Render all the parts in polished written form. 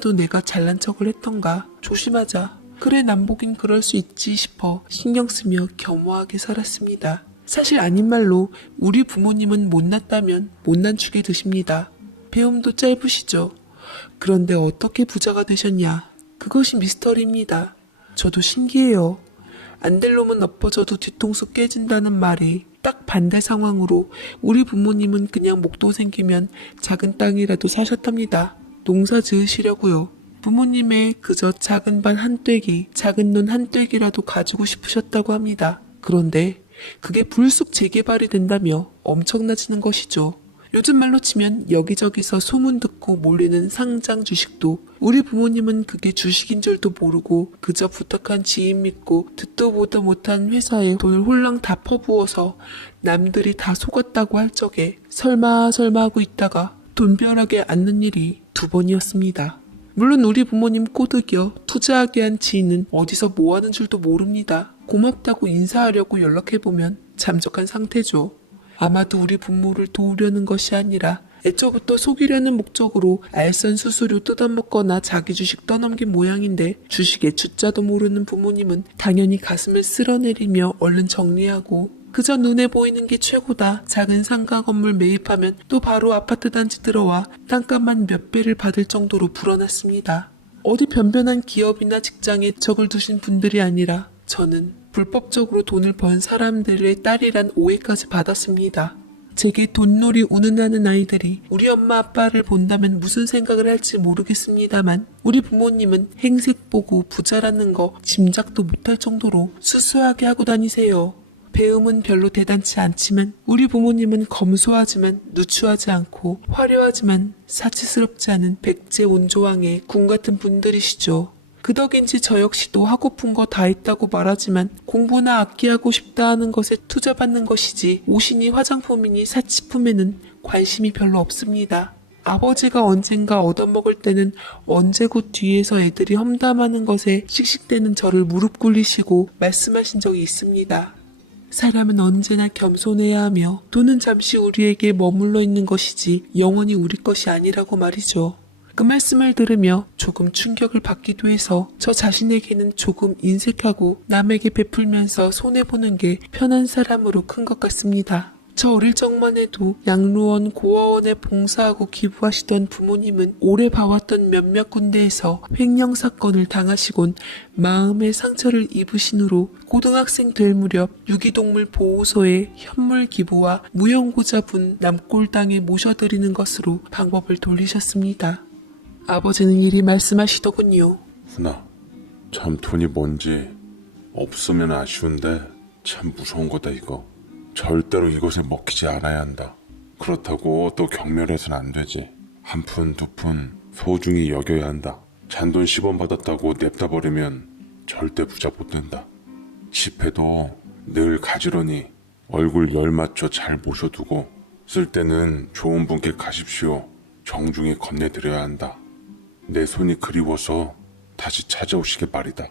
이번에도 내가 잘난 척을 했던가. 조심하자. 그래 남보긴 그럴 수 있지 싶어 신경 쓰며 겸허하게 살았습니다. 사실 아닌 말로 우리 부모님은 못났다면 못난 축에 드십니다. 배움도 짧으시죠. 그런데 어떻게 부자가 되셨냐? 그것이 미스터리입니다. 저도 신기해요. 안 될 놈은 엎어져도 뒤통수 깨진다는 말이 딱 반대 상황으로 우리 부모님은 그냥 목돈 생기면 작은 땅이라도 사셨답니다. 농사 지으시려고요. 부모님의 그저 작은 반 한 떼기, 작은 눈 한 떼기라도 가지고 싶으셨다고 합니다. 그런데 그게 불쑥 재개발이 된다며 엄청나지는 것이죠. 요즘 말로 치면 여기저기서 소문 듣고 몰리는 상장 주식도 우리 부모님은 그게 주식인 줄도 모르고 그저 부탁한 지인 믿고 듣도 보도 못한 회사에 돈을 홀랑 다 퍼부어서 남들이 다 속았다고 할 적에 설마 하고 있다가 돈벼락에 앉는 일이 2번이었습니다. 물론 우리 부모님 꼬드겨 투자하게 한 지인은 어디서 뭐하는 줄도 모릅니다. 고맙다고 인사하려고 연락해보면 잠적한 상태죠. 아마도 우리 부모를 도우려는 것이 아니라 애초부터 속이려는 목적으로 알선 수수료 뜯어먹거나 자기 주식 떠넘긴 모양인데 주식의 주자도 모르는 부모님은 당연히 가슴을 쓸어내리며 얼른 정리하고 그저 눈에 보이는 게 최고다. 작은 상가 건물 매입하면 또 바로 아파트 단지 들어와 땅값만 몇 배를 받을 정도로 불어났습니다. 어디 변변한 기업이나 직장에 적을 두신 분들이 아니라 저는 불법적으로 돈을 번 사람들의 딸이란 오해까지 받았습니다. 제게 돈놀이 운운하는 아이들이 우리 엄마 아빠를 본다면 무슨 생각을 할지 모르겠습니다만 우리 부모님은 행색 보고 부자라는 거 짐작도 못할 정도로 수수하게 하고 다니세요. 배움은 별로 대단치 않지만 우리 부모님은 검소하지만 누추하지 않고 화려하지만 사치스럽지 않은 백제온조왕의 궁같은 분들이시죠. 그 덕인지 저 역시도 하고픈 거 다 했다고 말하지만 공부나 악기하고 싶다 하는 것에 투자받는 것이지 옷이니 화장품이니 사치품에는 관심이 별로 없습니다. 아버지가 언젠가 얻어먹을 때는 언제고 뒤에서 애들이 험담하는 것에 씩씩대는 저를 무릎 꿇리시고 말씀하신 적이 있습니다. 사람은 언제나 겸손해야 하며 돈은 잠시 우리에게 머물러 있는 것이지 영원히 우리 것이 아니라고 말이죠. 그 말씀을 들으며 조금 충격을 받기도 해서 저 자신에게는 조금 인색하고 남에게 베풀면서 손해보는 게 편한 사람으로 큰 것 같습니다. 저 어릴 적만 해도 양로원, 고아원에 봉사하고 기부하시던 부모님은 오래 봐왔던 몇몇 군데에서 횡령 사건을 당하시곤 마음의 상처를 입으신 후로 고등학생 될 무렵 유기동물 보호소에 현물 기부와 무용고자분 남골당에 모셔드리는 것으로 방법을 돌리셨습니다. 아버지는 이리 말씀하시더군요. 훈아, 참 돈이 뭔지 없으면 아쉬운데 참 무서운 거다 이거. 절대로 이것에 먹히지 않아야 한다. 그렇다고 또 경멸해서는 안 되지. 한 푼, 두 푼 소중히 여겨야 한다. 잔돈 10원 받았다고 냅다 버리면 절대 부자 못 된다. 집회도 늘 가지런히 얼굴 열 맞춰 잘 모셔두고 쓸 때는 좋은 분께 가십시오. 정중히 건네드려야 한다. 내 손이 그리워서 다시 찾아오시길 바리다.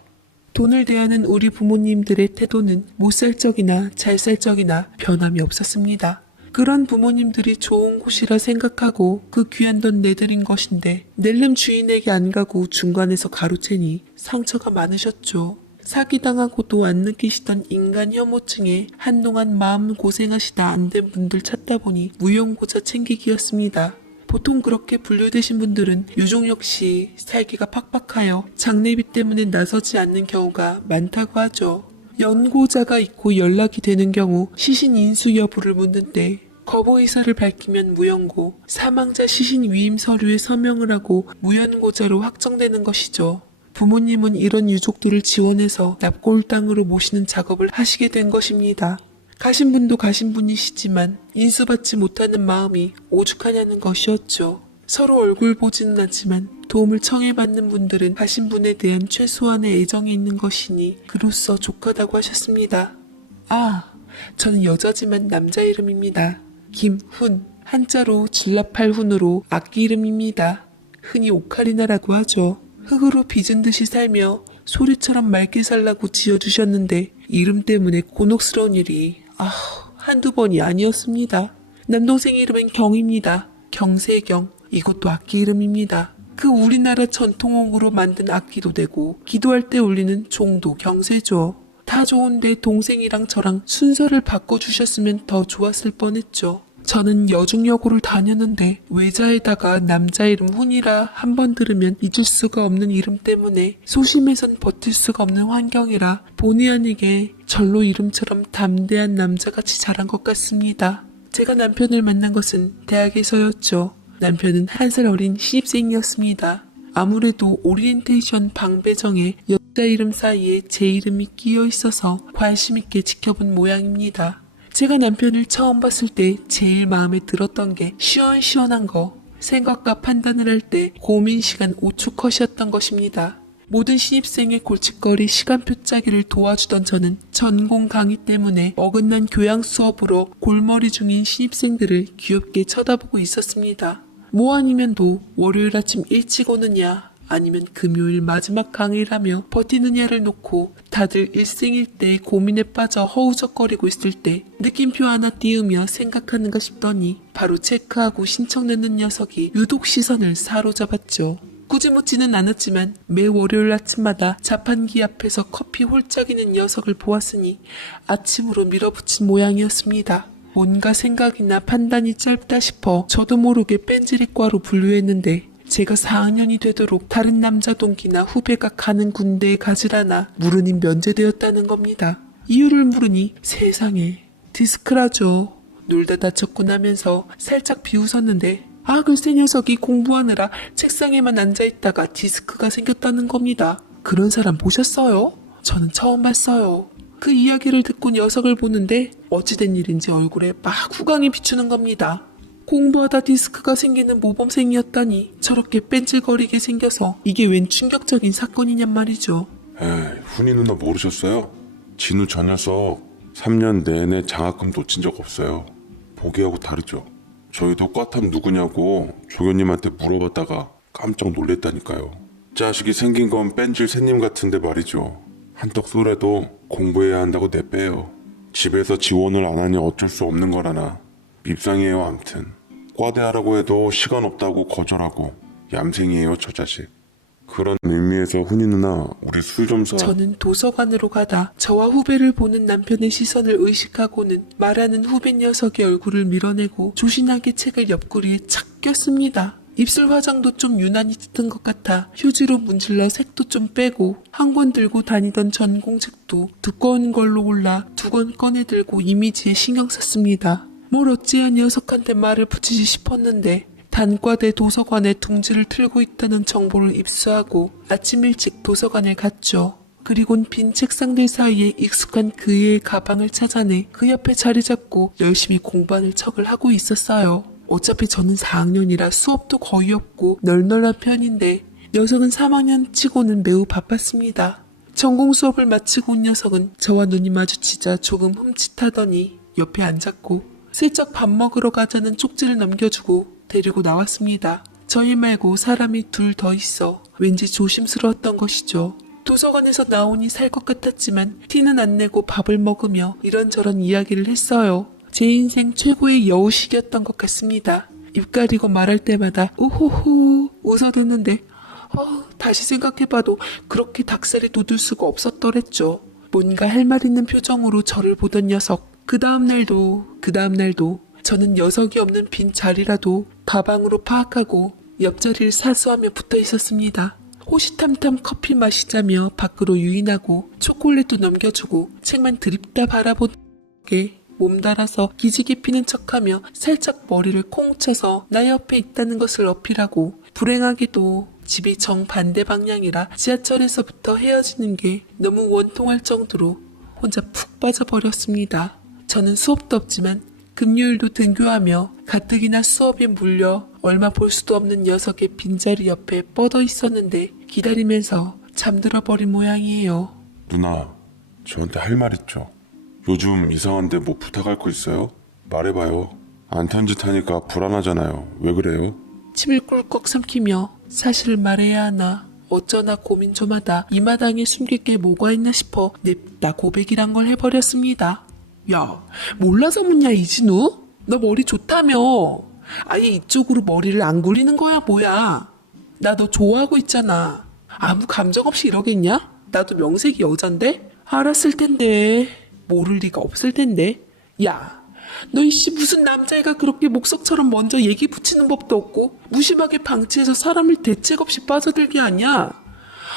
돈을 대하는 우리 부모님들의 태도는 못살 적이나 잘 살 적이나 변함이 없었습니다. 그런 부모님들이 좋은 곳이라 생각하고 그 귀한 돈 내드린 것인데 낼름 주인에게 안 가고 중간에서 가로채니 상처가 많으셨죠. 사기당하고도 안 느끼시던 인간 혐오증에 한동안 마음 고생하시다 안 된 분들 찾다 보니 무용고자 챙기기였습니다. 보통 그렇게 분류되신 분들은 유종 역시 살기가 팍팍하여 장례비 때문에 나서지 않는 경우가 많다고 하죠. 연고자가 있고 연락이 되는 경우 시신 인수 여부를 묻는데 거부 의사를 밝히면 무연고, 사망자 시신 위임 서류에 서명을 하고 무연고자로 확정되는 것이죠. 부모님은 이런 유족들을 지원해서 납골당으로 모시는 작업을 하시게 된 것입니다. 가신 분도 가신 분이시지만 인수받지 못하는 마음이 오죽하냐는 것이었죠. 서로 얼굴 보지는 않지만 도움을 청해받는 분들은 가신 분에 대한 최소한의 애정이 있는 것이니 그로써 족하다고 하셨습니다. 아, 저는 여자지만 남자 이름입니다. 김훈, 한자로 진라팔훈으로 악기 이름입니다. 흔히 오카리나라고 하죠. 흙으로 빚은 듯이 살며 소리처럼 맑게 살라고 지어주셨는데 이름 때문에 곤혹스러운 일이 한두 번이 아니었습니다. 남동생 이름은 경입니다. 경세경. 이것도 악기 이름입니다. 그 우리나라 전통음으로 만든 악기도 되고 기도할 때 울리는 종도 경세죠. 다 좋은데 동생이랑 저랑 순서를 바꿔주셨으면 더 좋았을 뻔했죠. 저는 여중여고를 다녔는데 외자에다가 남자 이름 훈이라 한 번 들으면 잊을 수가 없는 이름 때문에 소심해선 버틸 수가 없는 환경이라 본의 아니게 절로 이름처럼 담대한 남자같이 자란 것 같습니다. 제가 남편을 만난 것은 대학에서였죠. 남편은 한 살 어린 신입생이었습니다. 아무래도 오리엔테이션 방배정에 여자 이름 사이에 제 이름이 끼어 있어서 관심 있게 지켜본 모양입니다. 제가 남편을 처음 봤을 때 제일 마음에 들었던 게 시원시원한 거, 생각과 판단을 할 때 고민 시간 5초 컷이었던 것입니다. 모든 신입생의 골칫거리 시간표 짜기를 도와주던 저는 전공 강의 때문에 어긋난 교양 수업으로 골머리 중인 신입생들을 귀엽게 쳐다보고 있었습니다. 뭐 아니면도 월요일 아침 일찍 오느냐 아니면 금요일 마지막 강의라며 버티느냐를 놓고 다들 일생일대의 고민에 빠져 허우적거리고 있을 때 느낌표 하나 띄우며 생각하는가 싶더니 바로 체크하고 신청 내는 녀석이 유독 시선을 사로잡았죠. 굳이 묻지는 않았지만 매 월요일 아침마다 자판기 앞에서 커피 홀짝이는 녀석을 보았으니 아침으로 밀어붙인 모양이었습니다. 뭔가 생각이나 판단이 짧다 싶어 저도 모르게 뺀질이과로 분류했는데 제가 4학년이 되도록 다른 남자 동기나 후배가 가는 군대에 가지라나 물으니 면제되었다는 겁니다. 이유를 물으니 세상에 디스크라죠. 놀다 다쳤고 나면서 살짝 비웃었는데 글쎄 녀석이 공부하느라 책상에만 앉아있다가 디스크가 생겼다는 겁니다. 그런 사람 보셨어요? 저는 처음 봤어요. 그 이야기를 듣고 녀석을 보는데 어찌된 일인지 얼굴에 막 후광이 비추는 겁니다. 공부하다 디스크가 생기는 모범생이었다니 저렇게 뺀질거리게 생겨서 이게 웬 충격적인 사건이냔 말이죠. 에이, 훈이 누나 모르셨어요? 진우 저 녀석 3년 내내 장학금 놓친 적 없어요. 보기하고 다르죠. 저희도 과탐 누구냐고 조교님한테 물어봤다가 깜짝 놀랬다니까요. 자식이 생긴 건 뺀질 새님 같은데 말이죠. 한턱 쏘래도 공부해야 한다고 내빼요. 집에서 지원을 안 하니 어쩔 수 없는 거라나. 밉상이에요. 암튼 과대하라고 해도 시간 없다고 거절하고 얌생이에요 저 자식. 그런 의미에서 훈이 누나 우리 술 좀 사. 저는 도서관으로 가다 저와 후배를 보는 남편의 시선을 의식하고는 말하는 후배 녀석의 얼굴을 밀어내고 조신하게 책을 옆구리에 착 꼈습니다. 입술 화장도 좀 유난히 짙은 것 같아 휴지로 문질러 색도 좀 빼고 한 권 들고 다니던 전공책도 두꺼운 걸로 골라 2권 꺼내 들고 이미지에 신경 썼습니다. 뭘 어찌한 녀석한테 말을 붙이지 싶었는데 단과대 도서관에 둥지를 틀고 있다는 정보를 입수하고 아침 일찍 도서관에 갔죠. 그리곤 빈 책상들 사이에 익숙한 그의 가방을 찾아내 그 옆에 자리 잡고 열심히 공부하는 척을 하고 있었어요. 어차피 저는 4학년이라 수업도 거의 없고 널널한 편인데 녀석은 3학년 치고는 매우 바빴습니다. 전공 수업을 마치고 온 녀석은 저와 눈이 마주치자 조금 흠칫하더니 옆에 앉았고 슬쩍 밥 먹으러 가자는 쪽지를 넘겨주고 데리고 나왔습니다. 저희 말고 사람이 둘 더 있어 왠지 조심스러웠던 것이죠. 도서관에서 나오니 살 것 같았지만 티는 안 내고 밥을 먹으며 이런저런 이야기를 했어요. 제 인생 최고의 여우식이었던 것 같습니다. 입 가리고 말할 때마다 우후후 웃어댔는데 다시 생각해봐도 그렇게 닭살이 돋을 수가 없었더랬죠. 뭔가 할 말 있는 표정으로 저를 보던 녀석. 그 다음 날도 저는 녀석이 없는 빈 자리라도 다방으로 파악하고 옆자리를 사수하며 붙어 있었습니다. 호시탐탐 커피 마시자며 밖으로 유인하고 초콜릿도 넘겨주고 책만 드립다 바라보게 몸달아서 기지개 피는 척하며 살짝 머리를 콩 쳐서 나 옆에 있다는 것을 어필하고 불행하게도 집이 정반대 방향이라 지하철에서부터 헤어지는 게 너무 원통할 정도로 혼자 푹 빠져버렸습니다. 저는 수업도 없지만 금요일도 등교하며 가뜩이나 수업에 물려 얼마 볼 수도 없는 녀석의 빈자리 옆에 뻗어 있었는데 기다리면서 잠들어 버린 모양이에요. 누나 저한테 할 말 있죠? 요즘 이상한데 뭐 부탁할 거 있어요? 말해봐요. 안 탄 짓 하니까 불안하잖아요. 왜 그래요? 침을 꿀꺽 삼키며 사실을 말해야 하나 어쩌나 고민 좀 하다 이 마당에 숨길 게 뭐가 있나 싶어 냅다 고백이란 걸 해버렸습니다. 야, 몰라서 묻냐 이진우? 너 머리 좋다며. 아예 이쪽으로 머리를 안 굴리는 거야 뭐야? 나 너 좋아하고 있잖아. 아무 감정 없이 이러겠냐? 나도 명색이 여잔데? 알았을 텐데. 모를 리가 없을 텐데. 야, 너 이씨 무슨 남자애가 그렇게 목석처럼 먼저 얘기 붙이는 법도 없고 무심하게 방치해서 사람을 대책 없이 빠져들게 하냐?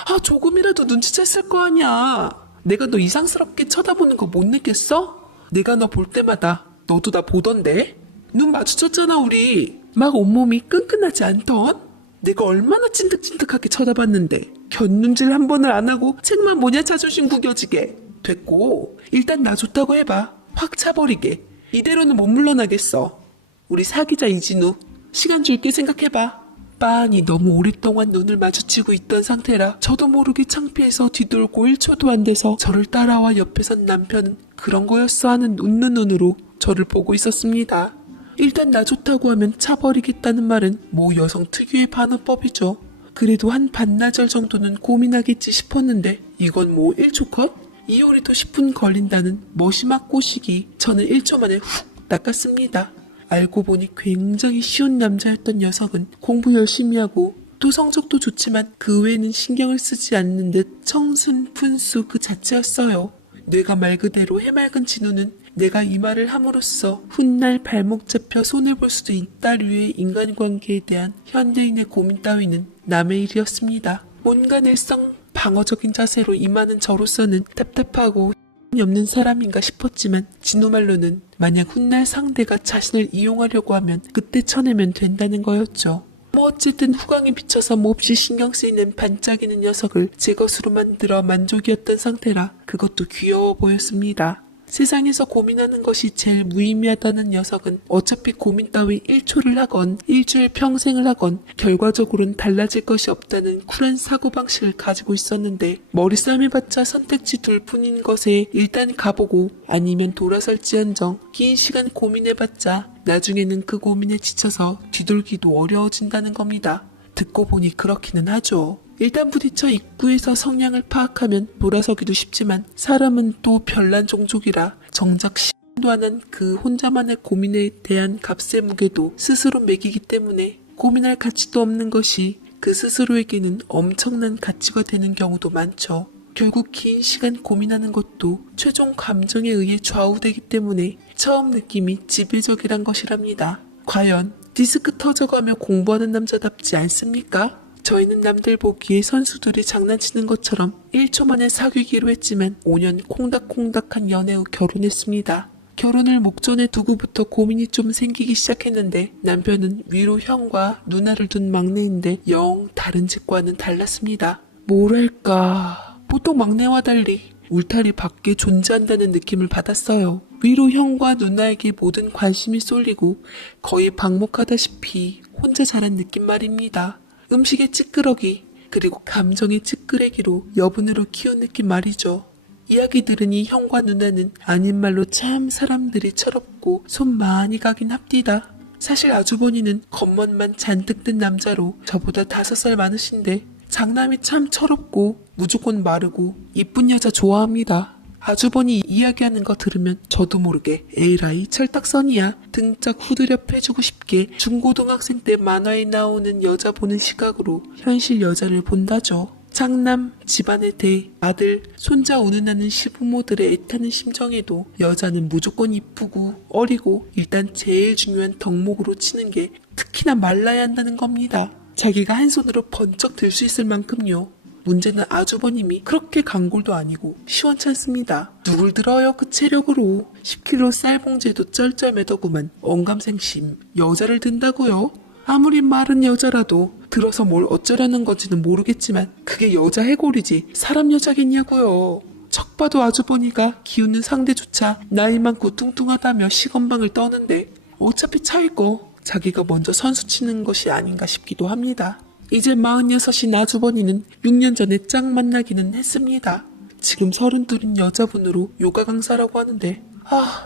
아, 조금이라도 눈치챘을 거 아니야. 내가 너 이상스럽게 쳐다보는 거 못 느꼈어? 내가 너 볼 때마다 너도 나 보던데? 눈 마주쳤잖아 우리. 막 온몸이 끈끈하지 않던? 내가 얼마나 찐득찐득하게 쳐다봤는데 곁눈질 한 번을 안 하고 책만 뭐냐 자존심 구겨지게. 됐고 일단 나 좋다고 해봐. 확 차버리게. 이대로는 못 물러나겠어. 우리 사귀자 이진우. 시간 줄게 생각해봐. 빤히 너무 오랫동안 눈을 마주치고 있던 상태라 저도 모르게 창피해서 뒤돌고 1초도 안 돼서 저를 따라와 옆에 선 남편은 그런 거였어 하는 웃는 눈으로 저를 보고 있었습니다. 일단 나 좋다고 하면 차버리겠다는 말은 모 여성 특유의 반어법이죠. 그래도 한 반나절 정도는 고민하겠지 싶었는데 이건 뭐 1초 컷? 이효리도 10분 걸린다는 머시막 꼬시기 저는 1초 만에 훅 낚았습니다. 알고 보니 굉장히 쉬운 남자였던 녀석은 공부 열심히 하고 또 성적도 좋지만 그 외에는 신경을 쓰지 않는 듯 청순 푼수 그 자체였어요. 뇌가 말 그대로 해맑은 진우는 내가 이 말을 함으로써 훗날 발목 잡혀 손해볼 수도 있다 류의 인간관계에 대한 현대인의 고민 따위는 남의 일이었습니다. 뭔가 늘상 방어적인 자세로 임하는 저로서는 답답하고 없는 사람인가 싶었지만 진우 말로는 만약 훗날 상대가 자신을 이용하려고 하면 그때 쳐내면 된다는 거였죠. 뭐 어쨌든 후광에 비쳐서 몹시 신경 쓰이는 반짝이는 녀석을 제 것으로 만들어 만족이었던 상태라 그것도 귀여워 보였습니다. 세상에서 고민하는 것이 제일 무의미하다는 녀석은 어차피 고민 따위 1초를 하건 일주일 평생을 하건 결과적으로는 달라질 것이 없다는 쿨한 사고방식을 가지고 있었는데 머리 싸매봤자 선택지 둘 뿐인 것에 일단 가보고 아니면 돌아설지언정 긴 시간 고민해봤자 나중에는 그 고민에 지쳐서 뒤돌기도 어려워진다는 겁니다. 듣고 보니 그렇기는 하죠. 일단 부딪혀 입구에서 성향을 파악하면 돌아서기도 쉽지만 사람은 또 별난 종족이라 정작 시도 안 한 그 혼자만의 고민에 대한 값의 무게도 스스로 매기기 때문에 고민할 가치도 없는 것이 그 스스로에게는 엄청난 가치가 되는 경우도 많죠. 결국 긴 시간 고민하는 것도 최종 감정에 의해 좌우되기 때문에 처음 느낌이 지배적이란 것이랍니다. 과연 디스크 터져가며 공부하는 남자답지 않습니까? 저희는 남들 보기에 선수들이 장난치는 것처럼 1초 만에 사귀기로 했지만 5년 콩닥콩닥한 연애 후 결혼했습니다. 결혼을 목전에 두고부터 고민이 좀 생기기 시작했는데 남편은 위로 형과 누나를 둔 막내인데 영 다른 집과는 달랐습니다. 뭐랄까 보통 막내와 달리 울타리 밖에 존재한다는 느낌을 받았어요. 위로 형과 누나에게 모든 관심이 쏠리고 거의 방목하다시피 혼자 자란 느낌 말입니다. 음식의 찌끄러기 그리고 감정의 찌끄레기로 여분으로 키운 느낌 말이죠. 이야기 들으니 형과 누나는 아닌 말로 참 사람들이 철없고 손 많이 가긴 합디다. 사실 아주버니는 겉멋만 잔뜩 든 남자로 저보다 5살 많으신데 장남이 참 철없고 무조건 마르고 이쁜 여자 좋아합니다. 아주버니 이야기하는 거 들으면 저도 모르게 에라이 철딱선이야 등짝 후드려 패주고 싶게 중고등학생 때 만화에 나오는 여자 보는 시각으로 현실 여자를 본다죠. 장남, 집안에 대, 아들, 손자 운운하는 시부모들의 애타는 심정에도 여자는 무조건 이쁘고 어리고 일단 제일 중요한 덕목으로 치는 게 특히나 말라야 한다는 겁니다. 자기가 한 손으로 번쩍 들 수 있을 만큼요. 문제는 아주버님이 그렇게 강골도 아니고 시원찮습니다. 누굴 들어요 그 체력으로. 10kg 쌀봉지에도 쩔쩔매더구만. 언감생심 여자를 든다고요? 아무리 마른 여자라도 들어서 뭘 어쩌려는 건지는 모르겠지만 그게 여자 해골이지 사람 여자겠냐고요. 척 봐도 아주버니가 기우는 상대조차 나이 많고 뚱뚱하다며 시건방을 떠는데 어차피 차일 거 자기가 먼저 선수 치는 것이 아닌가 싶기도 합니다. 이제 46인 아주버니는 6년 전에 짝 만나기는 했습니다. 지금 32인 여자분으로 요가 강사라고 하는데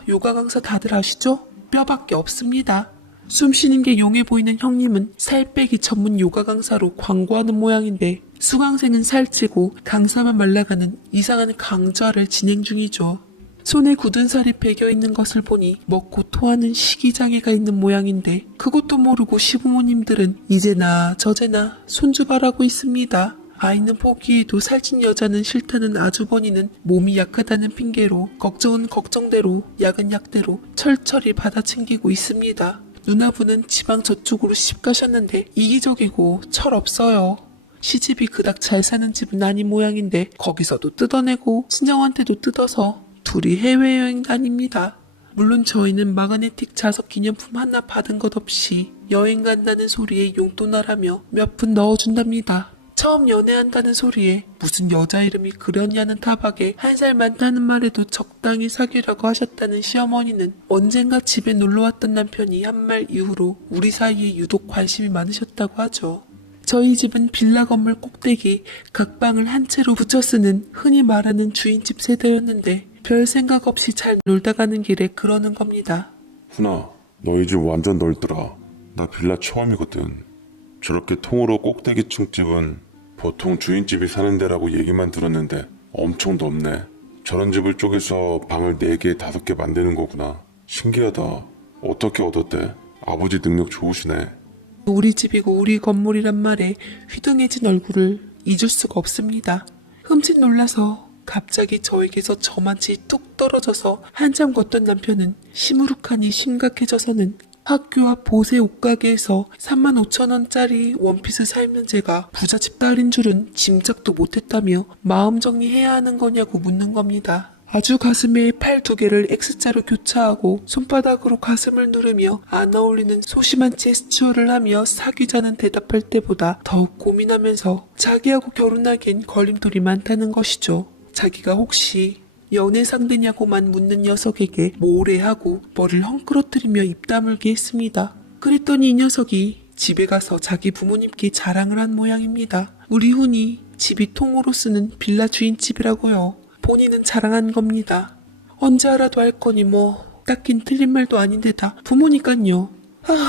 요가 강사 다들 아시죠? 뼈밖에 없습니다. 숨 쉬는 게 용해 보이는 형님은 살 빼기 전문 요가 강사로 광고하는 모양인데 수강생은 살찌고 강사만 말라가는 이상한 강좌를 진행 중이죠. 손에 굳은 살이 배겨있는 것을 보니 먹고 토하는 식이장애가 있는 모양인데 그것도 모르고 시부모님들은 이제나 저제나 손주바라고 있습니다. 아이는 포기해도 살찐 여자는 싫다는 아주버니는 몸이 약하다는 핑계로 걱정은 걱정대로 약은 약대로 철철히 받아챙기고 있습니다. 누나분은 지방 저쪽으로 시집 가셨는데 이기적이고 철없어요. 시집이 그닥 잘 사는 집은 아닌 모양인데 거기서도 뜯어내고 친정한테도 뜯어서 둘이 해외여행 다닙니다. 물론 저희는 마그네틱 자석 기념품 하나 받은 것 없이 여행 간다는 소리에 용돈하라며 몇 푼 넣어준답니다. 처음 연애한다는 소리에 무슨 여자 이름이 그러냐는 타박에 한 살 많다는 말에도 적당히 사귀려고 하셨다는 시어머니는 언젠가 집에 놀러왔던 남편이 한 말 이후로 우리 사이에 유독 관심이 많으셨다고 하죠. 저희 집은 빌라 건물 꼭대기 각 방을 한 채로 붙여 쓰는 흔히 말하는 주인집 세대였는데 별 생각 없이 잘 놀다 가는 길에 그러는 겁니다. 훈아, 너희 집 완전 넓더라. 나 빌라 처음이거든. 저렇게 통으로 꼭대기층 집은 보통 주인집이 사는 데라고 얘기만 들었는데 엄청 넓네. 저런 집을 쪼개서 방을 4개, 5개 만드는 거구나. 신기하다. 어떻게 얻었대? 아버지 능력 좋으시네. 우리 집이고 우리 건물이란 말에 휘둥해진 얼굴을 잊을 수가 없습니다. 흠칫 놀라서 갑자기 저에게서 저만치 뚝 떨어져서 한참 걷던 남편은 시무룩하니 심각해져서는 학교 앞 보세 옷가게에서 35,000원짜리 원피스 사 입는 제가 부잣집 딸인 줄은 짐작도 못했다며 마음 정리해야 하는 거냐고 묻는 겁니다. 아주 가슴에 팔 2개를 X자로 교차하고 손바닥으로 가슴을 누르며 안 어울리는 소심한 제스처를 하며 사귀자는 대답할 때보다 더욱 고민하면서 자기하고 결혼하기엔 걸림돌이 많다는 것이죠. 자기가 혹시 연애 상대냐고만 묻는 녀석에게 모래하고 머리를 헝클어뜨리며 입 다물게 했습니다. 그랬더니 이 녀석이 집에 가서 자기 부모님께 자랑을 한 모양입니다. 우리 훈이 집이 통으로 쓰는 빌라 주인집이라고요. 본인은 자랑한 겁니다. 언제 알아도 할 거니 뭐 딱히 틀린 말도 아닌데다 부모니깐요.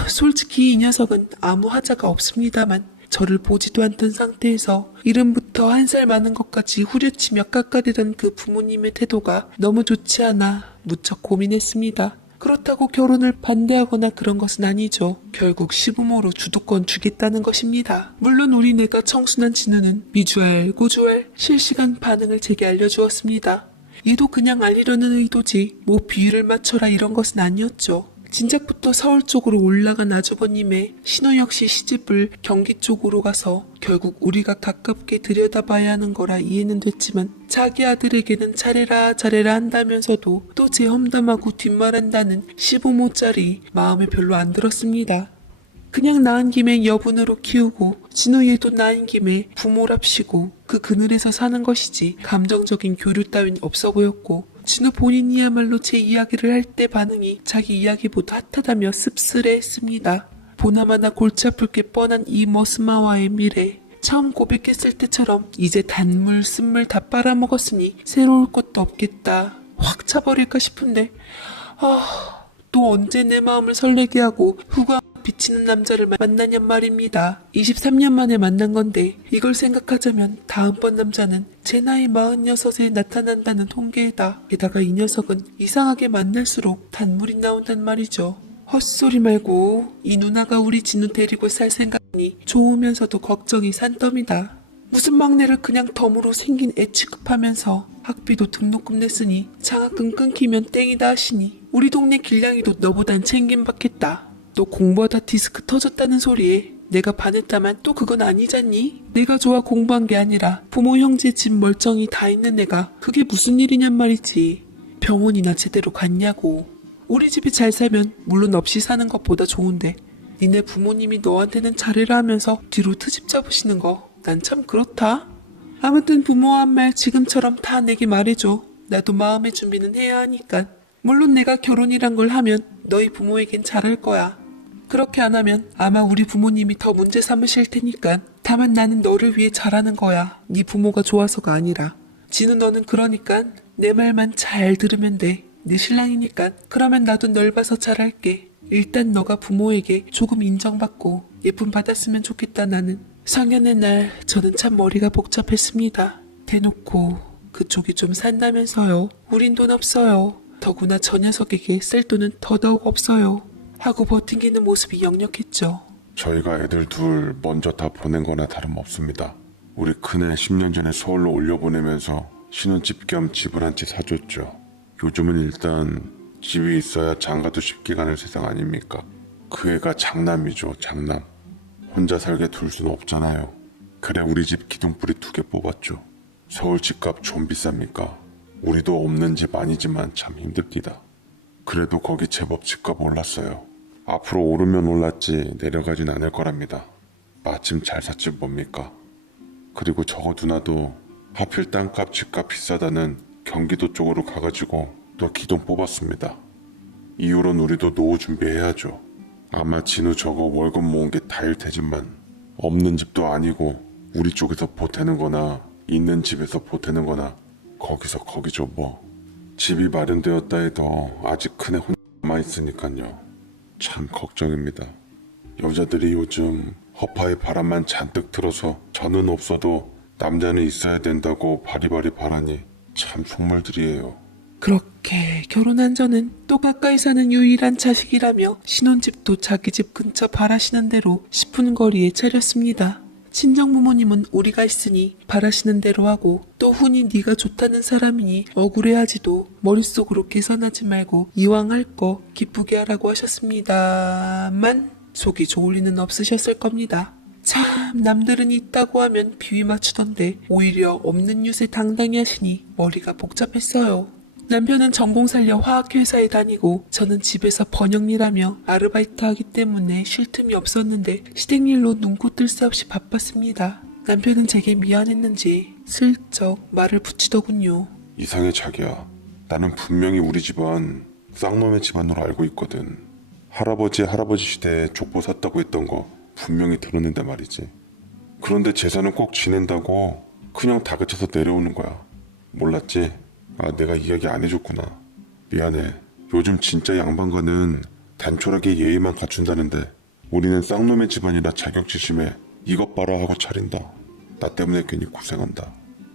솔직히 이 녀석은 아무 하자가 없습니다만 저를 보지도 않던 상태에서 이름부터 한 살 많은 것까지 후려치며 깎아대던 그 부모님의 태도가 너무 좋지 않아 무척 고민했습니다. 그렇다고 결혼을 반대하거나 그런 것은 아니죠. 결국 시부모로 주도권 주겠다는 것입니다. 물론 우리네가 청순한 진우는 미주알 고주알 실시간 반응을 제게 알려주었습니다. 얘도 그냥 알리려는 의도지 뭐 비율을 맞춰라 이런 것은 아니었죠. 진작부터 서울 쪽으로 올라간 아주버님의 신우 역시 시집을 경기 쪽으로 가서 결국 우리가 가깝게 들여다봐야 하는 거라 이해는 됐지만 자기 아들에게는 잘해라 잘해라 한다면서도 또 제 험담하고 뒷말한다는 시부모 짤이 마음에 별로 안 들었습니다. 그냥 낳은 김에 여분으로 키우고 진우얘도 낳은 김에 부모랍시고 그 그늘에서 사는 것이지 감정적인 교류 따윈 없어 보였고 진우 본인이야말로 제 이야기를 할 때 반응이 자기 이야기보다 핫하다며 씁쓸해했습니다. 보나마나 골치 아플 게 뻔한 이 머스마와의 미래. 처음 고백했을 때처럼 이제 단물 쓴물 다 빨아먹었으니 새로울 것도 없겠다. 확 차버릴까 싶은데 또 언제 내 마음을 설레게 하고 후가 비치는 남자를 만나냔 말입니다. 23년 만에 만난 건데 이걸 생각하자면 다음번 남자는 제 나이 46에 나타난다는 통계에다 게다가 이 녀석은 이상하게 만날수록 단물이 나온단 말이죠. 헛소리 말고 이 누나가 우리 진우 데리고 살 생각이니 좋으면서도 걱정이 산더미다. 무슨 막내를 그냥 덤으로 생긴 애 취급하면서 학비도 등록금 냈으니 장학금 끊기면 땡이다 하시니 우리 동네 길냥이도 너보단 챙김 받겠다. 또 공부하다 디스크 터졌다는 소리에 내가 반했다만 또 그건 아니잖니? 내가 좋아 공부한 게 아니라 부모 형제 집 멀쩡히 다 있는 애가 그게 무슨 일이냔 말이지. 병원이나 제대로 갔냐고. 우리 집이 잘 살면 물론 없이 사는 것보다 좋은데 니네 부모님이 너한테는 잘해라 하면서 뒤로 트집 잡으시는 거 난 참 그렇다. 아무튼 부모와 한 말 지금처럼 다 내게 말해줘. 나도 마음의 준비는 해야 하니까. 물론 내가 결혼이란 걸 하면 너희 부모에겐 잘할 거야. 그렇게 안 하면 아마 우리 부모님이 더 문제 삼으실 테니까. 다만 나는 너를 위해 잘하는 거야. 네 부모가 좋아서가 아니라. 진우 너는 그러니까 내 말만 잘 들으면 돼. 네 신랑이니까. 그러면 나도 널 봐서 잘할게. 일단 너가 부모에게 조금 인정받고 예쁨 받았으면 좋겠다 나는. 상견례 날 저는 참 머리가 복잡했습니다. 대놓고 그쪽이 좀 산다면서요. 우린 돈 없어요. 더구나 저 녀석에게 쓸 돈은 더더욱 없어요. 하고 버팅기는 모습이 역력했죠. 저희가 애들 둘 먼저 다 보낸 거나 다름없습니다. 우리 큰애 10년 전에 서울로 올려보내면서 신혼집 겸 집을 한 채 사줬죠. 요즘은 일단 집이 있어야 장가도 쉽게 가는 세상 아닙니까? 그 애가 장남이죠, 장남. 혼자 살게 둘 수는 없잖아요. 그래 우리 집 기둥뿌리 2개 뽑았죠. 서울 집값 좀 비쌉니까? 우리도 없는 집 아니지만 참 힘듭니다. 그래도 거기 제법 집값 올랐어요. 앞으로 오르면 올랐지 내려가진 않을 거랍니다. 마침 잘 샀지 뭡니까? 그리고 저거 누나도 하필 땅값 집값 비싸다는 경기도 쪽으로 가가지고 또 기둥 뽑았습니다. 이후론 우리도 노후 준비해야죠. 아마 진우 저거 월급 모은 게 다일 테지만 없는 집도 아니고 우리 쪽에서 보태는 거나 있는 집에서 보태는 거나 거기서 거기죠 뭐. 집이 마련되었다 해도 아직 큰애 혼자 남아있으니까요. 참 걱정입니다. 여자들이 요즘 허파에 바람만 잔뜩 틀어서 저는 없어도 남자는 있어야 된다고 바리바리 바라니 참 속물들이에요. 그렇게 결혼한 저는 또 가까이 사는 유일한 자식이라며 신혼집도 자기 집 근처 바라시는 대로 10분 거리에 차렸습니다. 친정 부모님은 우리가 있으니 바라시는 대로 하고 또 훈이 네가 좋다는 사람이니 억울해하지도 머릿속으로 계산하지 말고 이왕 할 거 기쁘게 하라고 하셨습니다만 속이 좋을 리는 없으셨을 겁니다. 참 남들은 있다고 하면 비위 맞추던데 오히려 없는 유세 당당히 하시니 머리가 복잡했어요. 남편은 전공 살려 화학회사에 다니고 저는 집에서 번역일하며 아르바이트 하기 때문에 쉴 틈이 없었는데 시댁일로 눈코 뜰 새 없이 바빴습니다. 남편은 제게 미안했는지 슬쩍 말을 붙이더군요. 이상해 자기야. 나는 분명히 우리 집안 쌍놈의 집안으로 알고 있거든. 할아버지 시대에 족보 샀다고 했던 거 분명히 들었는데 말이지. 그런데 제사는 꼭 지낸다고 그냥 다그쳐서 내려오는 거야. 몰랐지? 아, 내가 이야기 안 해줬구나. 미안해. 요즘 진짜 양반가는 단촐하게 예의만 갖춘다는데 우리는 쌍놈의 집안이라 자격지심에 이것 봐라 하고 차린다. 나 때문에 괜히 고생한다.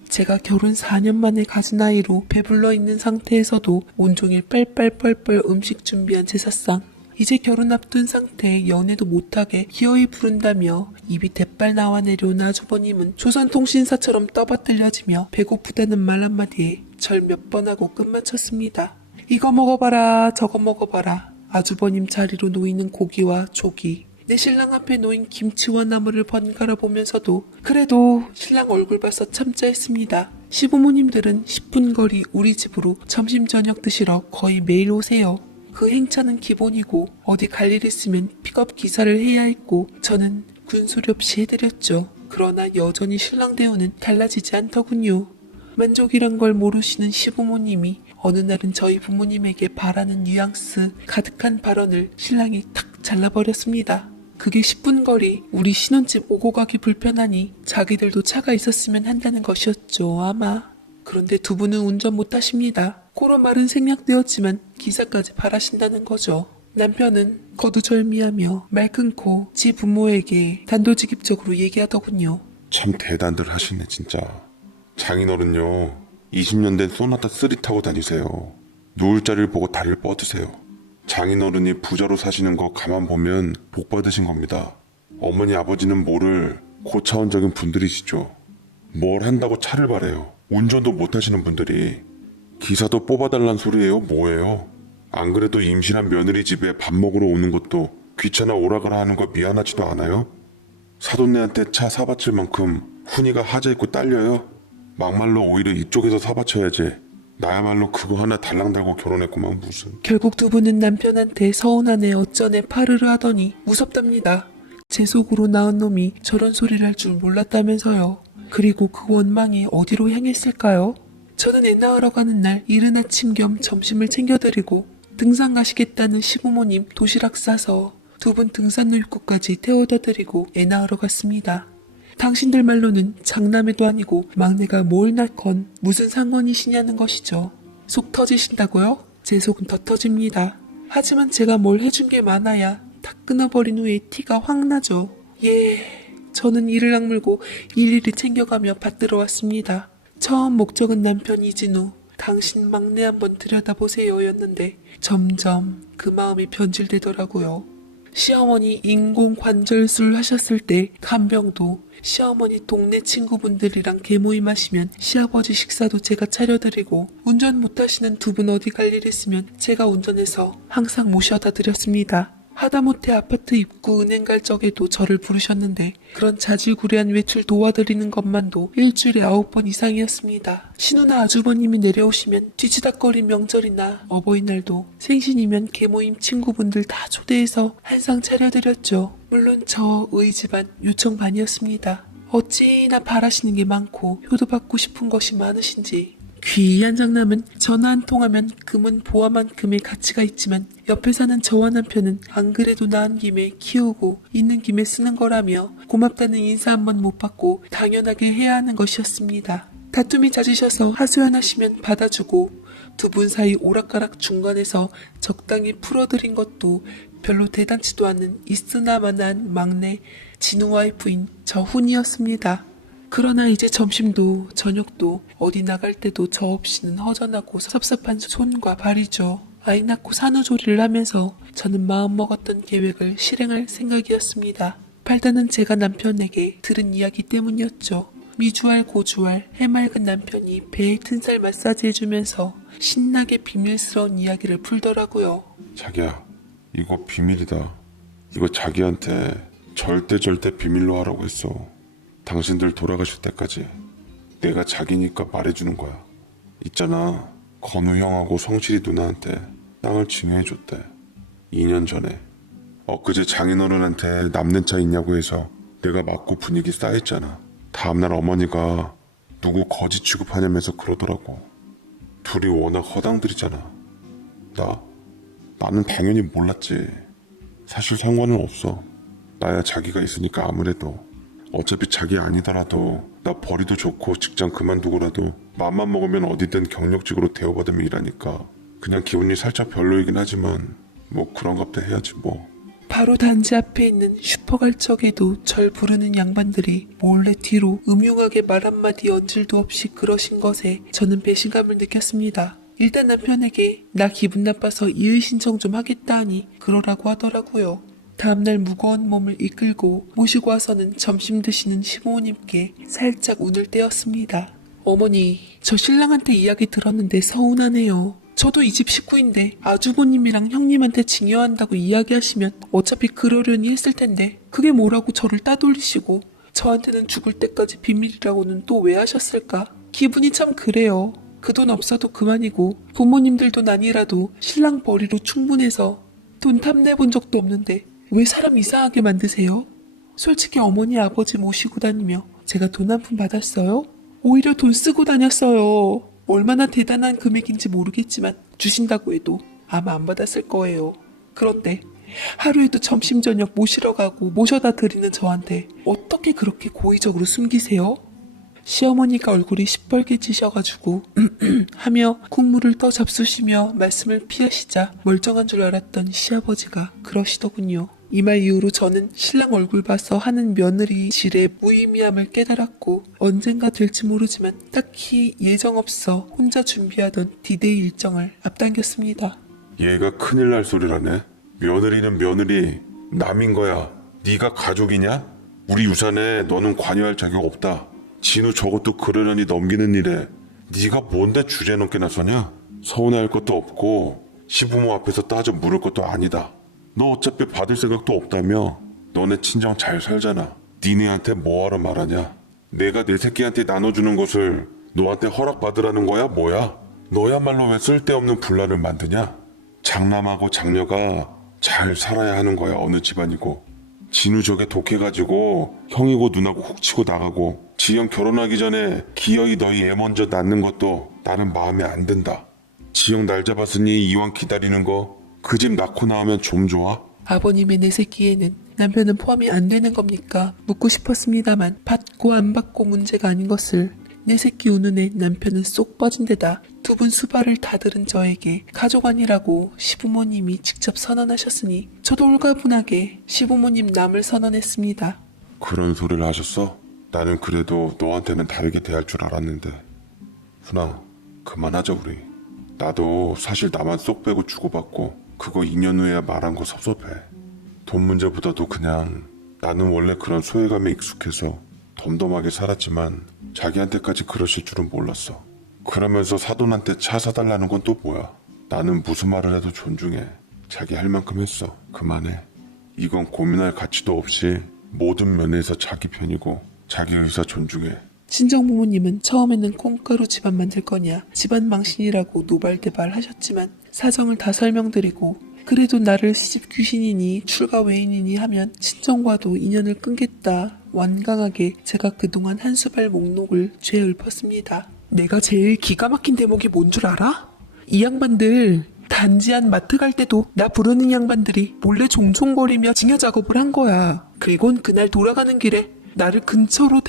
제가 결혼 4년 만에 가진 아이로 배불러 있는 상태에서도 온종일 빨빨빨빨 음식 준비한 제사상. 이제 결혼 앞둔 상태에 연애도 못하게 기어이 부른다며 입이 대빨 나와 내려온 아주버님은 조선통신사처럼 떠받들려지며 배고프다는 말 한마디에 절 몇 번 하고 끝마쳤습니다. 이거 먹어봐라 저거 먹어봐라. 아주버님 자리로 놓이는 고기와 조기, 내 신랑 앞에 놓인 김치와 나물을 번갈아 보면서도 그래도 신랑 얼굴 봐서 참자 했습니다. 시부모님들은 10분 거리 우리 집으로 점심 저녁 드시러 거의 매일 오세요. 그 행차는 기본이고 어디 갈 일 있으면 픽업 기사를 해야 했고 저는 군소리 없이 해드렸죠. 그러나 여전히 신랑 대우는 달라지지 않더군요. 만족이란 걸 모르시는 시부모님이 어느 날은 저희 부모님에게 바라는 뉘앙스 가득한 발언을 신랑이 탁 잘라버렸습니다. 그게 10분 거리 우리 신혼집 오고 가기 불편하니 자기들도 차가 있었으면 한다는 것이었죠 아마. 그런데 두 분은 운전 못하십니다. 고로 말은 생략되었지만 기사까지 바라신다는 거죠. 남편은 거두절미하며 말 끊고 지 부모에게 단도직입적으로 얘기하더군요. 참 대단들 하시네 진짜. 장인어른요 20년 된 소나타 3 타고 다니세요. 누울 자리를 보고 다리를 뻗으세요. 장인어른이 부자로 사시는 거 가만 보면 복 받으신 겁니다. 어머니 아버지는 뭐를 고차원적인 분들이시죠. 뭘 한다고 차를 바래요. 운전도 못하시는 분들이. 기사도 뽑아달란 소리예요 뭐예요. 안 그래도 임신한 며느리 집에 밥 먹으러 오는 것도 귀찮아 오라가라 하는 거 미안하지도 않아요? 사돈네한테 차 사바칠 만큼 훈이가 하자 있고 딸려요? 막말로 오히려 이쪽에서 사바쳐야지. 나야말로 그거 하나 달랑 달고 결혼했구만 무슨. 결국 두 분은 남편한테 서운하네 어쩌네 파르르 하더니 무섭답니다. 제 속으로 낳은 놈이 저런 소리를 할 줄 몰랐다면서요. 그리고 그 원망이 어디로 향했을까요? 저는 애 낳으러 가는 날 이른 아침 겸 점심을 챙겨드리고 등산 가시겠다는 시부모님 도시락 싸서 두 분 등산로 입구까지 태워다 드리고 애 낳으러 갔습니다. 당신들 말로는 장남애도 아니고 막내가 뭘 낳건 무슨 상관이시냐는 것이죠. 속 터지신다고요? 제 속은 더 터집니다. 하지만 제가 뭘 해준 게 많아야 다 끊어버린 후에 티가 확 나죠. 예, 저는 이를 악물고 일일이 챙겨가며 받들어 왔습니다. 처음 목적은 남편 이진우, 당신 막내 한번 들여다보세요 였는데 점점 그 마음이 변질되더라고요. 시어머니 인공관절술 하셨을 때 간병도 시어머니 동네 친구분들이랑 개모임 하시면 시아버지 식사도 제가 차려드리고 운전 못하시는 두 분 어디 갈 일 있으면 제가 운전해서 항상 모셔다 드렸습니다. 하다못해 아파트 입구 은행 갈 적에도 저를 부르셨는데 그런 자질구레한 외출 도와드리는 것만도 일주일에 9번 이상이었습니다. 신우나 아주버님이 내려오시면 뒤치다거리 명절이나 어버이날도 생신이면 개모임 친구분들 다 초대해서 한상 차려드렸죠. 물론 저의 집안 요청 반이었습니다. 어찌나 바라시는 게 많고 효도받고 싶은 것이 많으신지. 귀한 장남은 전화 한 통하면 금은 보화만큼의 가치가 있지만 옆에 사는 저와 남편은 안 그래도 낳은 김에 키우고 있는 김에 쓰는 거라며 고맙다는 인사 한 번 못 받고 당연하게 해야 하는 것이었습니다. 다툼이 잦으셔서 하소연하시면 받아주고 두 분 사이 오락가락 중간에서 적당히 풀어드린 것도 별로 대단치도 않은 있으나마나한 막내 진우 와이프인 저 훈이었습니다. 그러나 이제 점심도 저녁도 어디 나갈 때도 저 없이는 허전하고 섭섭한 손과 발이죠. 아이 낳고 산후조리를 하면서 저는 마음먹었던 계획을 실행할 생각이었습니다. 팔다는 제가 남편에게 들은 이야기 때문이었죠. 미주알 고주알 해맑은 남편이 배에 튼살 마사지 해주면서 신나게 비밀스러운 이야기를 풀더라고요. 자기야, 이거 비밀이다. 이거 자기한테 절대 비밀로 하라고 했어. 당신들 돌아가실 때까지 내가 자기니까 말해주는 거야. 있잖아, 건우 형하고 성실이 누나한테 땅을 증여해줬대. 2년 전에. 엊그제 장인어른한테 남는 차 있냐고 해서 내가 맞고 분위기 쌓였잖아. 다음날 어머니가 누구 거지 취급하냐면서 그러더라고. 둘이 워낙 허당들이잖아. 나는 당연히 몰랐지. 사실 상관은 없어. 나야 자기가 있으니까 아무래도. 어차피 자기 아니더라도 나 벌이도 좋고 직장 그만두고라도 맘만 먹으면 어디든 경력직으로 대우받으면 일하니까 그냥 기분이 살짝 별로이긴 하지만 뭐 그런갑다 해야지 뭐. 바로 단지 앞에 있는 슈퍼 갈 적에도 절 부르는 양반들이 몰래 뒤로 음흉하게 말 한마디 언질도 없이 그러신 것에 저는 배신감을 느꼈습니다. 일단 남편에게 나 기분 나빠서 이의 신청 좀 하겠다 하니 그러라고 하더라고요. 다음날 무거운 몸을 이끌고 모시고 와서는 점심 드시는 시부모님께 살짝 운을 떼었습니다. 어머니, 저 신랑한테 이야기 들었는데 서운하네요. 저도 이 집 식구인데 아주버님이랑 형님한테 증여한다고 이야기하시면 어차피 그러려니 했을 텐데 그게 뭐라고 저를 따돌리시고 저한테는 죽을 때까지 비밀이라고는 또 왜 하셨을까? 기분이 참 그래요. 그 돈 없어도 그만이고 부모님들 돈 아니라도 신랑 벌이로 충분해서 돈 탐내본 적도 없는데 왜 사람 이상하게 만드세요? 솔직히 어머니 아버지 모시고 다니며 제가 돈 한 푼 받았어요? 오히려 돈 쓰고 다녔어요. 얼마나 대단한 금액인지 모르겠지만 주신다고 해도 아마 안 받았을 거예요. 그런데 하루에도 점심 저녁 모시러 가고 모셔다 드리는 저한테 어떻게 그렇게 고의적으로 숨기세요? 시어머니가 얼굴이 시뻘개지셔가지고 하며 국물을 떠 잡수시며 말씀을 피하시자 멀쩡한 줄 알았던 시아버지가 그러시더군요. 이 말 이후로 저는 신랑 얼굴 봐서 하는 며느리 질의 무의미함을 깨달았고 언젠가 될지 모르지만 딱히 예정 없어 혼자 준비하던 디데이 일정을 앞당겼습니다. 얘가 큰일 날 소리라네. 며느리는 며느리, 남인 거야. 네가 가족이냐? 우리 유산에 너는 관여할 자격 없다. 진우 저것도 그러려니 넘기는 일에 네가 뭔데 주제 넘게 나서냐? 서운해할 것도 없고 시부모 앞에서 따져 물을 것도 아니다. 너 어차피 받을 생각도 없다며. 너네 친정 잘 살잖아. 니네한테 뭐하러 말하냐? 내가 내 새끼한테 나눠주는 것을 너한테 허락받으라는 거야 뭐야? 너야말로 왜 쓸데없는 분란을 만드냐? 장남하고 장녀가 잘 살아야 하는 거야 어느 집안이고. 진우 저게 독해가지고 형이고 누나고 훅 치고 나가고 지영 결혼하기 전에 기어이 너희 애 먼저 낳는 것도 나는 마음에 안 든다. 지영 날 잡았으니 이왕 기다리는 거 그 집 낳고 나오면 좀 좋아? 아버님의 내 새끼에는 남편은 포함이 안 되는 겁니까? 묻고 싶었습니다만 받고 안 받고 문제가 아닌 것을 내 새끼 우는에 남편은 쏙 빠진 데다 두 분 수발을 다 들은 저에게 가족 아니라고 시부모님이 직접 선언하셨으니 저도 홀가분하게 시부모님 남을 선언했습니다. 그런 소리를 하셨어? 나는 그래도 너한테는 다르게 대할 줄 알았는데. 훈아, 그만하자 우리. 나도 사실 나만 쏙 빼고 주고받고 그거 2년 후에야 말한 거 섭섭해. 돈 문제보다도 그냥 나는 원래 그런 소외감에 익숙해서 덤덤하게 살았지만 자기한테까지 그러실 줄은 몰랐어. 그러면서 사돈한테 차 사달라는 건 또 뭐야? 나는 무슨 말을 해도 존중해. 자기 할 만큼 했어. 그만해. 이건 고민할 가치도 없이 모든 면에서 자기 편이고 자기 의사 존중해. 친정 부모님은 처음에는 콩가루 집안 만들 거냐, 집안 망신이라고 노발대발 하셨지만 사정을 다 설명드리고 그래도 나를 시집 귀신이니 출가 외인이니 하면 친정과도 인연을 끊겠다 완강하게 제가 그동안 한 수발 목록을 죄읊었습니다. 내가 제일 기가 막힌 대목이 뭔 줄 알아? 이 양반들 단지 안 마트 갈 때도 나 부르는 양반들이 몰래 종종거리며 징여 작업을 한 거야. 그리곤 그날 돌아가는 길에 나를 근처로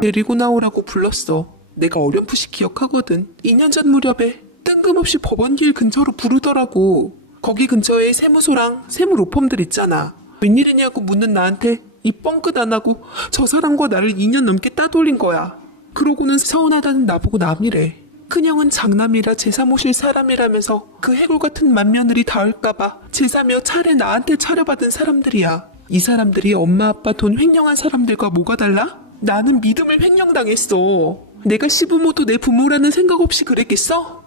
데리고 나오라고 불렀어. 내가 어렴풋이 기억하거든. 2년 전 무렵에 뜬금없이 법원길 근처로 부르더라고. 거기 근처에 세무소랑 세무로펌들 있잖아. 웬일이냐고 묻는 나한테 입 뻥끗 안 하고 저 사람과 나를 2년 넘게 따돌린 거야. 그러고는 서운하다는 나보고 남이래. 큰형은 장남이라 제사 모실 사람이라면서 그 해골 같은 맏며느리 닿을까봐 제사며 차례 나한테 차려받은 사람들이야. 이 사람들이 엄마 아빠 돈 횡령한 사람들과 뭐가 달라? 나는 믿음을 횡령당했어. 내가 시부모도 내 부모라는 생각 없이 그랬겠어?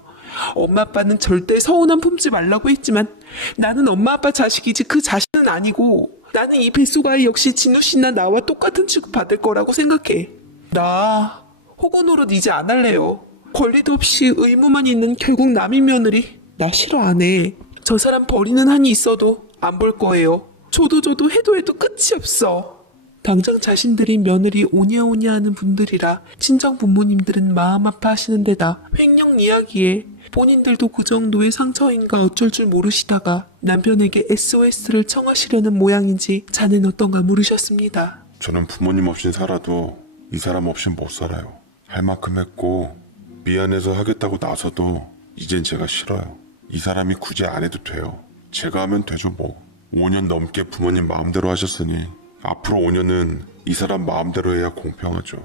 엄마 아빠는 절대 서운함 품지 말라고 했지만 나는 엄마 아빠 자식이지 그 자식은 아니고 나는 이 뱃속아이 역시 진우씨나 나와 똑같은 취급받을 거라고 생각해. 나 호구 노릇 이제 안 할래요. 권리도 없이 의무만 있는 결국 남의 며느리 나 싫어 안 해. 저 사람 버리는 한이 있어도 안 볼 거예요. 줘도 해도 끝이 없어. 당장 자신들이 며느리 오냐오냐 하는 분들이라 친정 부모님들은 마음 아파하시는 데다 횡령 이야기에 본인들도 그 정도의 상처인가 어쩔 줄 모르시다가 남편에게 SOS를 청하시려는 모양인지 자넨 어떤가 물으셨습니다. 저는 부모님 없인 살아도 이 사람 없인 못 살아요. 할 만큼 했고 미안해서 하겠다고 나서도 이젠 제가 싫어요. 이 사람이 굳이 안 해도 돼요. 제가 하면 되죠 뭐. 5년 넘게 부모님 마음대로 하셨으니 앞으로 5년은 이 사람 마음대로 해야 공평하죠.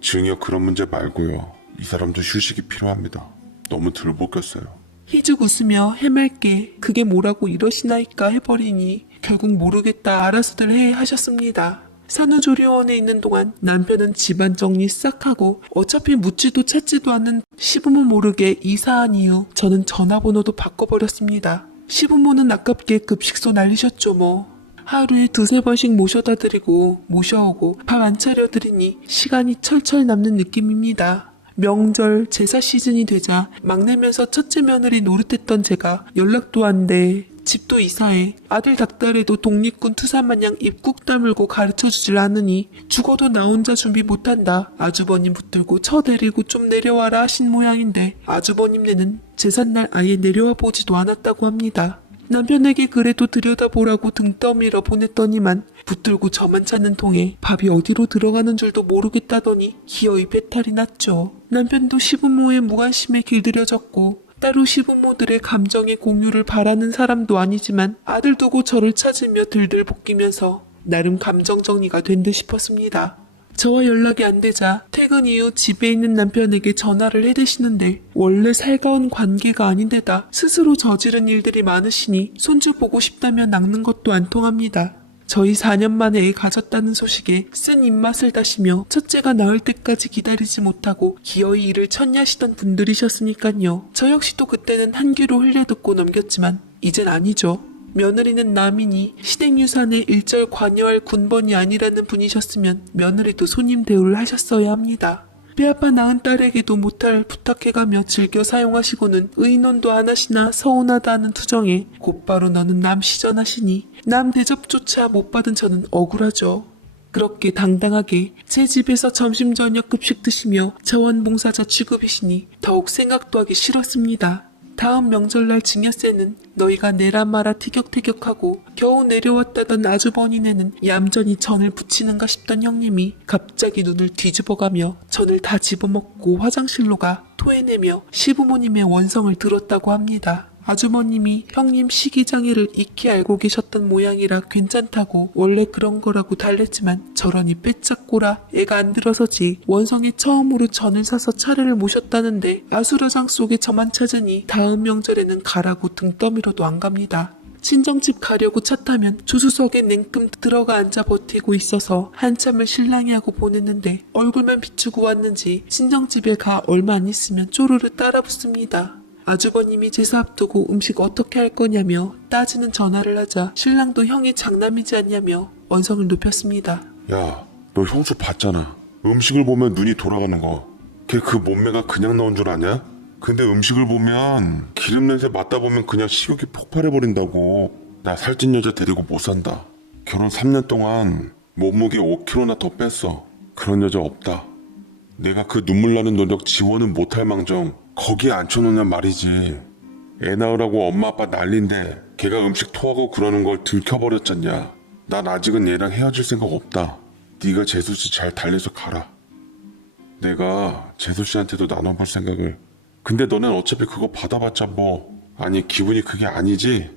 증여 그런 문제 말고요. 이 사람도 휴식이 필요합니다. 너무 들볶였어요. 희죽 웃으며 해맑게 그게 뭐라고 이러시나이까 해버리니 결국 모르겠다 알아서들 해 하셨습니다. 산후조리원에 있는 동안 남편은 집안 정리 싹 하고 어차피 묻지도 찾지도 않는 시부모 모르게 이사한 이후 저는 전화번호도 바꿔버렸습니다. 시부모는 아깝게 급식소 날리셨죠 뭐. 하루에 두세 번씩 모셔다 드리고 모셔오고 밥 안 차려드리니 시간이 철철 남는 느낌입니다. 명절 제사 시즌이 되자 막내면서 첫째 며느리 노릇했던 제가 연락도 안 돼 집도 이사해 아들 닥달해도 독립군 투사 마냥 입국 다물고 가르쳐주질 않으니 죽어도 나 혼자 준비 못한다. 아주버님 붙들고 쳐내리고 좀 내려와라 하신 모양인데 아주버님네는 제삿날 아예 내려와 보지도 않았다고 합니다. 남편에게 그래도 들여다보라고 등 떠밀어 보냈더니만 붙들고 저만 찾는 통에 밥이 어디로 들어가는 줄도 모르겠다더니 기어이 배탈이 났죠. 남편도 시부모의 무관심에 길들여졌고 따로 시부모들의 감정의 공유를 바라는 사람도 아니지만 아들 두고 저를 찾으며 들들 볶이면서 나름 감정 정리가 된 듯 싶었습니다. 저와 연락이 안 되자 퇴근 이후 집에 있는 남편에게 전화를 해대시는데 원래 살가운 관계가 아닌데다 스스로 저지른 일들이 많으시니 손주 보고 싶다며 낚는 것도 안 통합니다. 저희 4년 만에 애 가졌다는 소식에 쓴 입맛을 다시며 첫째가 나을 때까지 기다리지 못하고 기어이 일을 천리하시던 분들이셨으니깐요. 저 역시도 그때는 한 귀로 흘려듣고 넘겼지만 이젠 아니죠. 며느리는 남이니 시댁유산에 일절 관여할 군번이 아니라는 분이셨으면 며느리도 손님 대우를 하셨어야 합니다. 빼아빠 낳은 딸에게도 못할 부탁해가며 즐겨 사용하시고는 의논도 안 하시나 서운하다는 투정에 곧바로 너는 남 시전하시니 남 대접조차 못 받은 저는 억울하죠. 그렇게 당당하게 제 집에서 점심 저녁 급식 드시며 자원봉사자 취급이시니 더욱 생각도 하기 싫었습니다. 다음 명절날 증여세는 너희가 내라 마라 티격태격하고 겨우 내려왔다던 아주버니네는 얌전히 전을 붙이는가 싶던 형님이 갑자기 눈을 뒤집어가며 전을 다 집어먹고 화장실로 가 토해내며 시부모님의 원성을 들었다고 합니다. 아주머님이 형님 시기장애를 익히 알고 계셨던 모양이라 괜찮다고 원래 그런 거라고 달랬지만 저러니 빼짝꼬라 애가 안 들어서지 원성에 처음으로 전을 사서 차례를 모셨다는데 아수라장 속에 저만 찾으니 다음 명절에는 가라고 등 떠밀어도 안 갑니다. 친정집 가려고 차 타면 조수석에 냉큼 들어가 앉아 버티고 있어서 한참을 실랑이 하고 보냈는데 얼굴만 비추고 왔는지 친정집에 가 얼마 안 있으면 쪼르르 따라붙습니다. 아주버님이 제사 앞두고 음식 어떻게 할 거냐며 따지는 전화를 하자 신랑도 형이 장남이지 않냐며 언성을 높였습니다. 야, 너 형수 봤잖아. 음식을 보면 눈이 돌아가는 거. 걔 그 몸매가 그냥 나온 줄 아냐? 근데 음식을 보면 기름 냄새 맡다 보면 그냥 식욕이 폭발해버린다고. 나 살찐 여자 데리고 못 산다. 결혼 3년 동안 몸무게 5kg나 더 뺐어. 그런 여자 없다. 내가 그 눈물 나는 노력 지원은 못할 망정 거기에 앉혀놓냐 말이지. 애 낳으라고 엄마 아빠 난린데 걔가 음식 토하고 그러는 걸 들켜버렸잖냐. 난 아직은 얘랑 헤어질 생각 없다. 네가 재수씨 잘 달래서 가라. 내가 재수씨한테도 나눠볼 생각을. 근데 너넨 어차피 그거 받아봤자 뭐. 아니 기분이 그게 아니지.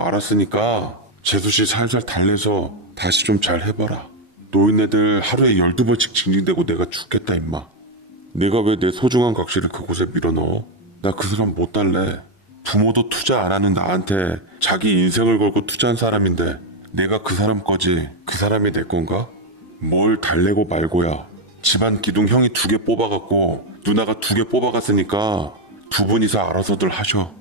알았으니까 재수씨 살살 달래서 다시 좀 잘 해봐라. 노인네들 하루에 12번씩 징징대고 내가 죽겠다 임마. 내가 왜 내 소중한 각시를 그곳에 밀어넣어? 나 그 사람 못 달래. 부모도 투자 안 하는 나한테 자기 인생을 걸고 투자한 사람인데 내가 그 사람 거지 그 사람이 내 건가? 뭘 달래고 말고야. 집안 기둥 형이 2개 뽑아갖고 누나가 2개 뽑아갔으니까 2분이서 알아서들 하셔.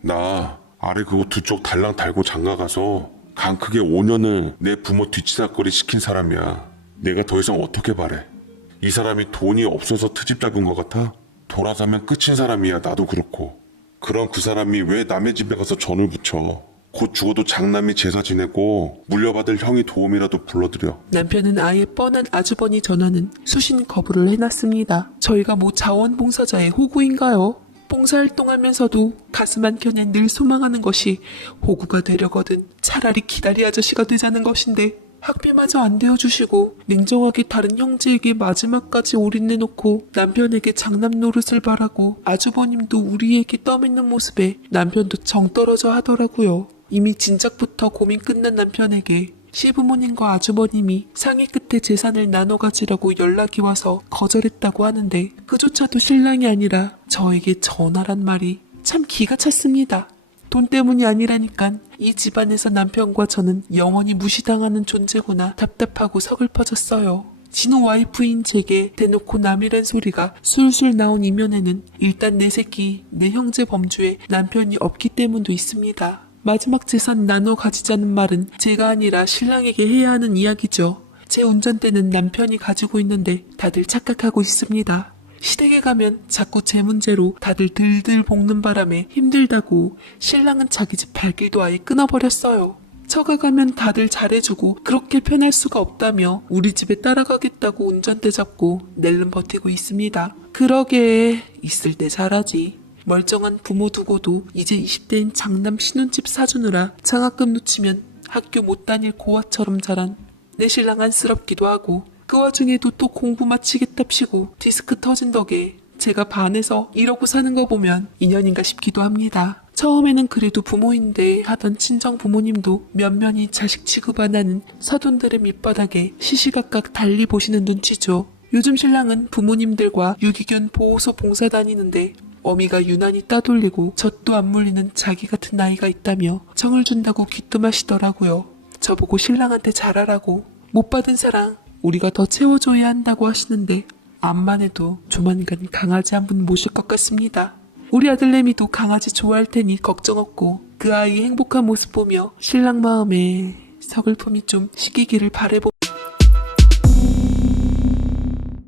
나 아래 그거 2쪽 달랑 달고 장가가서 강 크게 5년을 내 부모 뒤치다거리 시킨 사람이야. 내가 더 이상 어떻게 바래? 이 사람이 돈이 없어서 트집 잡은 것 같아? 돌아서면 끝인 사람이야. 나도 그렇고. 그럼 그 사람이 왜 남의 집에 가서 전을 붙여? 곧 죽어도 장남이 제사 지내고 물려받을 형이 도움이라도 불러드려. 남편은 아예 뻔한 아주버니 전화는 수신 거부를 해놨습니다. 저희가 뭐 자원봉사자의 호구인가요? 봉사활동하면서도 가슴 한켠에 늘 소망하는 것이 호구가 되려거든 차라리 기다리 아저씨가 되자는 것인데 학비마저 안 대어주시고 냉정하게 다른 형제에게 마지막까지 올인해놓고 남편에게 장남 노릇을 바라고 아주버님도 우리에게 떠밌는 모습에 남편도 정떨어져 하더라고요. 이미 진작부터 고민 끝난 남편에게 시부모님과 아주버님이 상의 끝에 재산을 나눠 가지라고 연락이 와서 거절했다고 하는데 그조차도 신랑이 아니라 저에게 전화란 말이 참 기가 찼습니다. 돈 때문이 아니라니깐 이 집안에서 남편과 저는 영원히 무시당하는 존재구나 답답하고 서글퍼졌어요. 진우 와이프인 제게 대놓고 남이란 소리가 술술 나온 이면에는 일단 내 새끼, 내 형제 범주에 남편이 없기 때문도 있습니다. 마지막 재산 나눠 가지자는 말은 제가 아니라 신랑에게 해야 하는 이야기죠. 제 운전대는 남편이 가지고 있는데 다들 착각하고 있습니다. 시댁에 가면 자꾸 제 문제로 다들 들들 볶는 바람에 힘들다고 신랑은 자기 집 발길도 아예 끊어버렸어요. 처가 가면 다들 잘해주고 그렇게 편할 수가 없다며 우리 집에 따라가겠다고 운전대 잡고 낼름 버티고 있습니다. 그러게 있을 때 잘하지. 멀쩡한 부모 두고도 이제 20대인 장남 신혼집 사주느라 장학금 놓치면 학교 못 다닐 고아처럼 자란 내 신랑 안쓰럽기도 하고 그 와중에도 또 공부 마치겠답시고 디스크 터진 덕에 제가 반해서 이러고 사는 거 보면 인연인가 싶기도 합니다. 처음에는 그래도 부모인데 하던 친정 부모님도 면면이 자식 취급 안 하는 사돈들의 밑바닥에 시시각각 달리 보시는 눈치죠. 요즘 신랑은 부모님들과 유기견 보호소 봉사 다니는데 어미가 유난히 따돌리고 젖도 안 물리는 자기 같은 나이가 있다며 정을 준다고 귀뜸하시더라고요. 저보고 신랑한테 잘하라고 못 받은 사랑 우리가 더 채워줘야 한다고 하시는데 암만 해도 조만간 강아지 한 분 모실 것 같습니다. 우리 아들내미도 강아지 좋아할 테니 걱정 없고 그 아이의 행복한 모습 보며 신랑 마음에 서글픔이 좀 식이기를 바라봅니다.